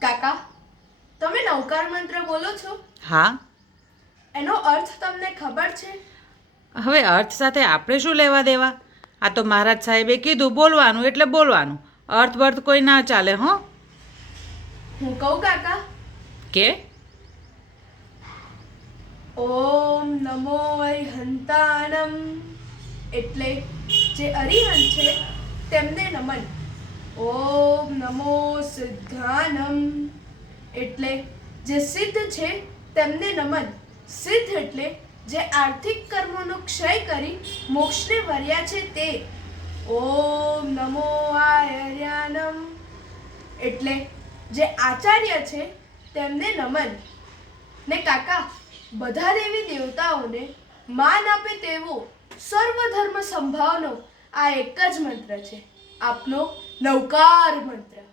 કાકા, તમે નવકાર મંત્ર બોલો છો? હા. એનો અર્થ તમને ખબર છે? હવે અર્થ સાથે આપણે શું લેવા દેવા? આ તો મહારાજ સાહેબે કીધું બોલવાનું એટલે બોલવાનું. અર્થ બર્થ કોઈ ના ચાલે હો. હું કહું કાકા? કે ઓમ નમો અરિહંતાણમ, એટલે જે અરિહંત છે તેમને નમન. ઓમ નમો સિદ્ધાનમ, એટલે જે સિદ્ધ છે તેમને નમન. સિદ્ધ એટલે જે આર્થિક કર્મોનો ક્ષય કરી મોક્ષને વર્યા છે તે. ઓમ નમો આયર્યાનમ, એટલે જે આચાર્ય છે તેમને નમન. ને કાકા, બધા દેવી દેવતાઓને માન આપે તેવો સર્વધર્મ સંભાવનો આ એક જ મંત્ર છે, આપનો નવકાર મંત્ર.